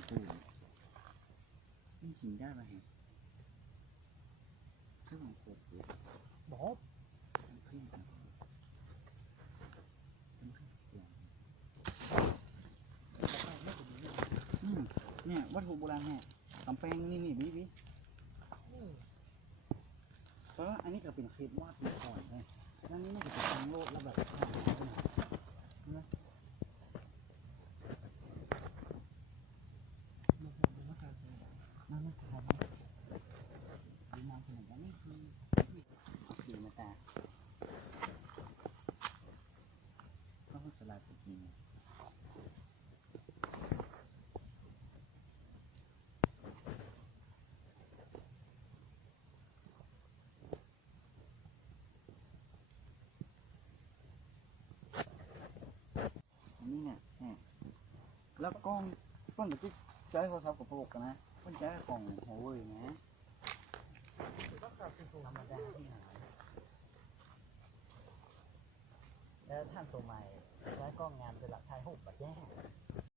นปูนี่กินได้ป่ะเห็นเครื่องโคตรเยอะบอสเครื่องเครื่องเสียงอืมเนี่ยวัตถุโบราณแห่กำแพงนี่นี่วิวิเพราะว่าอันนี้ก็เป็นเคสวาดมาก่อนเลย นี้เนี่ยเนี่ยแล้วกล้องกล้องเดี๋ยวที่ใช้โทรศัพท์กับโปรกกันนะ มันใช้กล่องโหัวเว่ยนะธรรมดาที่หาแล้วท่านตัวใหม่ใช้กล้องงานเป็นหลักถ่ายรูปแบบแย่